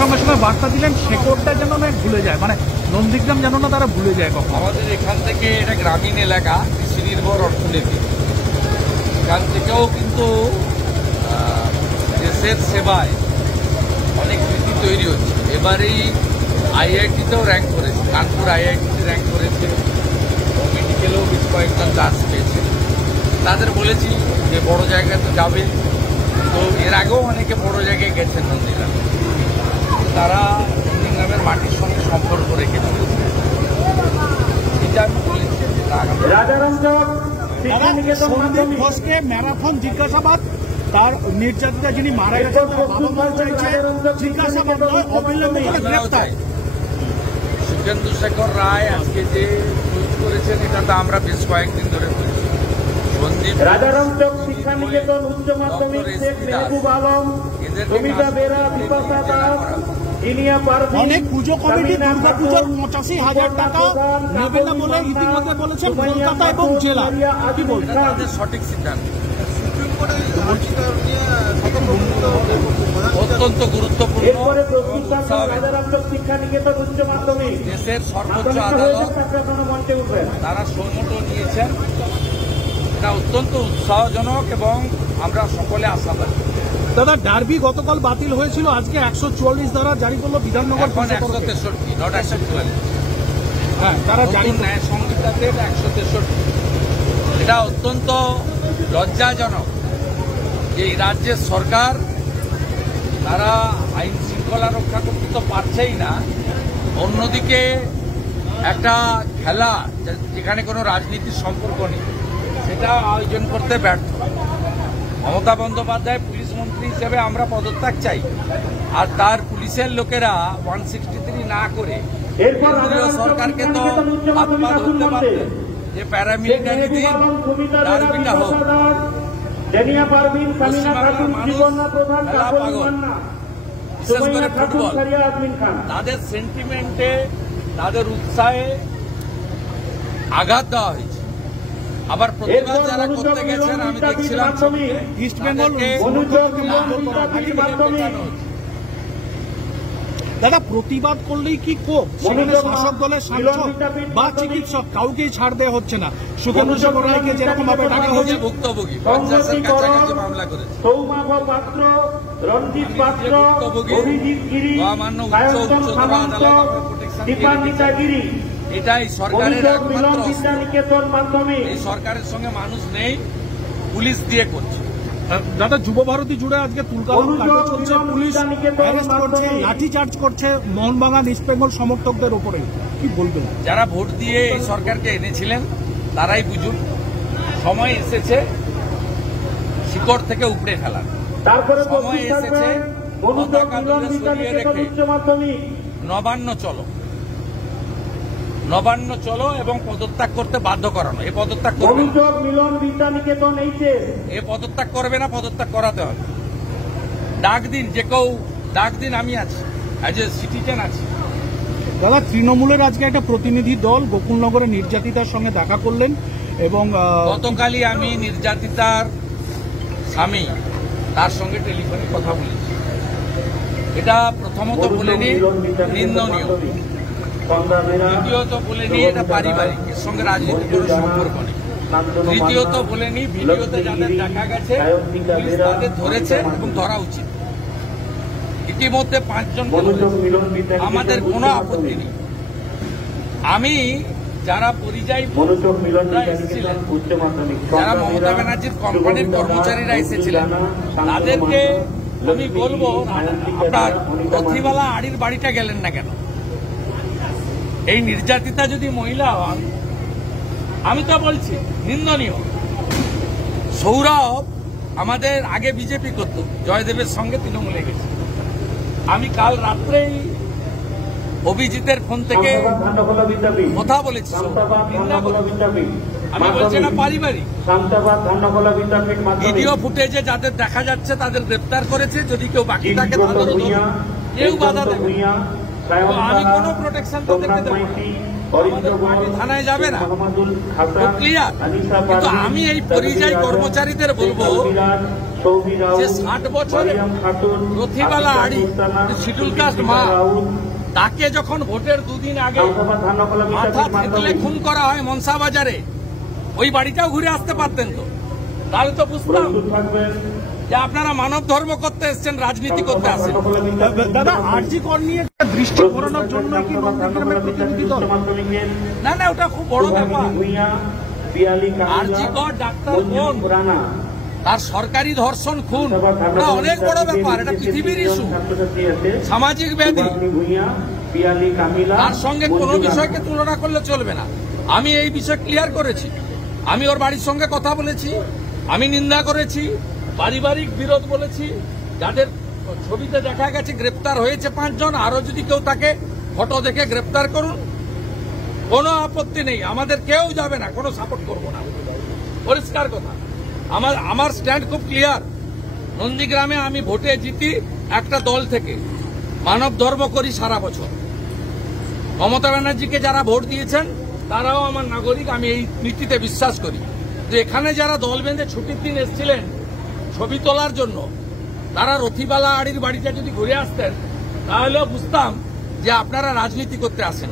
সঙ্গে সঙ্গে বার্তা দিলেন শেকড়টা যেন না ভুলে যায়, মানে নন্দীগ্রাম যেন না তারা ভুলে যায় কখন। আমাদের এখান থেকে এটা গ্রামীণ এলাকা, কৃষি নির্ভর অর্থনীতি, এখান থেকেও কিন্তু দেশের সেবায় অনেক নীতি তৈরি হচ্ছে। এবারেই আইআইটিতেও র্যাঙ্ক করেছে, কানপুর আইআইটিতে র্যাঙ্ক করেছে, মেডিকেলেও বেশ কয়েকজন চান্স পেয়েছে। তাদের বলেছি যে বড় জায়গায় তো যাবে, তো এর আগেও অনেকে বড় জায়গায় গেছেন নন্দীগ্রাম, তারা নন্দীগ্রামের মাটির সঙ্গে সম্পর্ক রেখে চলেছে। এটা আমি বলেছি ঘোষকে ম্যারাথন জিজ্ঞাসাবাদ, তার নির্যাতিতা যিনি মারা গেছেন জিজ্ঞাসাবাদ নয়, অবিলম্বে গ্রেফতার। সুখেন্দু শেখর রায় আজকে যে টুইট করেছেন, এটা তো আমরা বেশ কয়েকদিন ধরে বলছি। সন্দীপ শিক্ষানিকেতন উচ্চ মাধ্যমিক শেখ মেহবুব আলম, কবিতা বেরা, বিপাশা দাস, অনেক পুজো কমিটি দুর্গাপুজোর 85,000 টাকা নেবে না বলে ইতিমধ্যে বলেছেন কলকাতা এবং জেলা। কি বলছেন? তাদের সঠিক সিদ্ধান্ত অত্যন্ত গুরুত্বপূর্ণ। শিক্ষানিকেতন উচ্চ মাধ্যমিক দেশের সর্বোচ্চ আদালত তারা সৌমত নিয়েছেন, এটা অত্যন্ত উৎসাহজনক এবং আমরা সকলে আশাবাদী। দাদা, ডার্বি গতকাল বাতিল হয়েছিল, আজকে 144 ধারা জারি করলো বিধাননগর। 163 নট 144। হ্যাঁ, তারা জারি ন্যায় সংহিতাতে 163। এটা অত্যন্ত লজ্জাজনক যে এই রাজ্যের সরকার তারা আইন শৃঙ্খলা রক্ষা করতে তো পারছেই না, অন্যদিকে একটা খেলা যেখানে কোনো রাজনীতির সম্পর্ক নেই সেটা আয়োজন করতে ব্যর্থ। মমতা বন্দ্যোপাধ্যায় পুলিশ মন্ত্রী হিসেবে আমরা পদত্যাগ চাই, আর তার পুলিশের লোকেরা 163 না করে কেন্দ্রীয় সরকারকে তো হাত পা ধরতে পারতেন যে প্যারামিলিটারি দিন ডার্বিটা হোক। বিশেষ করে ফুটবল, তাদের সেন্টিমেন্টে, তাদের উৎসাহে আঘাত দেওয়া হয়েছে। আবার প্রতিবাদ যারা করতে গেছেন, আমি দেখছিলাম ইস্ট বেঙ্গল। দাদা, প্রতিবাদ করলেই কি ক্ষোভ? সেখানে শাসক দলের সাংসদ বা চিকিৎসক কাউকেই ছাড় দেওয়া হচ্ছে না। সুখেন্দু শেখর রায়কে যেরকম ভাবে ডাকা হচ্ছে, ভুক্তভোগী 50-এর কাছাকাছি মামলা করেছে। মহামান্য উচ্চতর আদালত এটাই সরকারের একমাত্র। এই সরকারের সঙ্গে মানুষ নেই, পুলিশ দিয়ে করছে। দাদা, যুব ভারতী জুড়ে আজকে তুলকালাম কাণ্ড চলছে, পুলিশ অ্যারেস্ট করছে, লাঠি চার্জ করছে মোহনবাগান ইস্ট বেঙ্গল সমর্থকদের উপরে। কি বলবেন? যারা ভোট দিয়ে এই সরকারকে এনেছিলেন তারাই বুঝুন, সময় এসেছে শিকড় থেকে উপড়ে ফেলার। সময় এসেছে পতাকা দূরে সরিয়ে রেখে নবান্ন চলো এবং পদত্যাগ করতে বাধ্য করানো। এ পদত্যাগ করবে না, পদত্যাগ করাতে হবে। ডাক দিন, যে কেউ ডাক দিন, আমি আছি, অ্যাজ এ সিটিজেন আছি। দাদা, তৃণমূলের আজকে একটা প্রতিনিধি দল গোকুলনগরে নির্যাতিতার সঙ্গে দেখা করলেন এবং গতকালই আমি নির্যাতিতার স্বামী তার সঙ্গে টেলিফোনে কথা বলেছি। এটা প্রথমত বলেনি নিন্দনীয়, দ্বিতীয়ত বলেনি এটা পারিবারিক, এর সঙ্গে রাজনীতির কোনো সম্পর্ক নেই। তৃতীয়ত বলেনি ভিডিওতে যাদের দেখা গেছে পুলিশ তাদের ধরেছে এবং ধরা উচিত। ইতিমধ্যে 5 জনকে ধরেছে, আমাদের কোনো আপত্তি নেই। আমি যারা পরিযায়ী এসেছিলেন, যারা মমতা ব্যানার্জির কোম্পানির কর্মচারীরা এসেছিলেন, তাদেরকে আমি বলবো, আপনার রথিবালা আড়ির বাড়িটা গেলেন না কেন? এই নির্যাতিতা যদি মহিলা হন, আমি তো বলছি নিন্দনীয়। সৌরভ আমাদের আগে বিজেপি করত, জয়দেবের সঙ্গে তৃণমূলে গেছে। আমি কাল রাত্রেই অভিজিতের ফোন থেকে কথা বলেছি, আমি বলছি না পারিবারিক। ভিডিও ফুটেজে যাদের দেখা যাচ্ছে তাদের গ্রেপ্তার করেছে, যদি কেউ বাকি থাকে তাদেরও কেউ বাধা দেবে। আমি কোনো প্রোটেকশন তাদেরকে দেবো না, আমাদের পার্টি থানায় যাবে না, ক্লিয়ার। কিন্তু আমি এই পরিযায়ী কর্মচারীদের বলবো, সৌমি রাউত, যে 60 বছরের মারিয়াম খাতুন, রথিবালা আতিকা আড়ি সুলতানা, শিডিউল কাস্ট মা, দীপিকা রাউত, তাকে যখন ভোটের দুদিন আগে লোকসভা ধান্যকলা মাথা বিশ্বাসের থেতলে মাধ্যমে খুন করা হয় মনসা বাজারে, ওই বাড়িটাও ঘুরে আসতে পারতেন তো, তাহলে তো বুঝতাম প্রস্তুত থাকবেন। যে আপনারা মানব ধর্ম করতে এসছেন, রাজনীতি করতে আসেন। ধান্যকলা বিশ্বাসের দাদা আরজি কর নিয়ে দৃষ্টি ঘোরানোর জন্য কি নন্দীগ্রামের প্রতিনিধি দল? মাধ্যমিকের না না, ওটা খুব বড় ব্যাপার। ভূঁইয়া, পিয়ালি আরজি কর ডাক্তার বোন, রানা, তার সরকারি ধর্ষণ খুন, ওটা অনেক বড় ব্যাপার, এটা পৃথিবীর ইস্যু, ছাত্রছাত্রী আছে। সামাজিক ব্যাধি। ভূঁইয়া, পিয়ালি কামিলা, তার সঙ্গে কোনো মঞ্জুরা। বিষয়কে তুলনা করলে চলবে না। আমি এই বিষয় ক্লিয়ার করেছি, আমি ওর বাড়ির সঙ্গে কথা বলেছি, আমি নিন্দা করেছি, পারিবারিক বিরোধ বলেছি, যাদের ছবিতে দেখা গেছে গ্রেপ্তার হয়েছে 5 জন, আরো যদি কেউ তাকে ফটো দেখে গ্রেপ্তার করুন, কোনো আপত্তি নেই, আমাদের কেউ যাবে না, কোনো সাপোর্ট করব না, পরিষ্কার কথা। আমার স্ট্যান্ড খুব ক্লিয়ার। নন্দীগ্রামে আমি ভোটে জিতি একটা দল থেকে, মানব ধর্ম করি সারা বছর। মমতা ব্যানার্জিকে যারা ভোট দিয়েছেন তারাও আমার নাগরিক, আমি এই নীতিতে বিশ্বাস করি। তো এখানে যারা দল বেঁধে ছুটির দিন এসেছিলেন ছবি তোলার জন্য, তারা রথিবালা আড়ির বাড়িতে যদি ঘুরে আসতেন তাহলেও বুঝতাম যে আপনারা রাজনীতি করতে আসেন।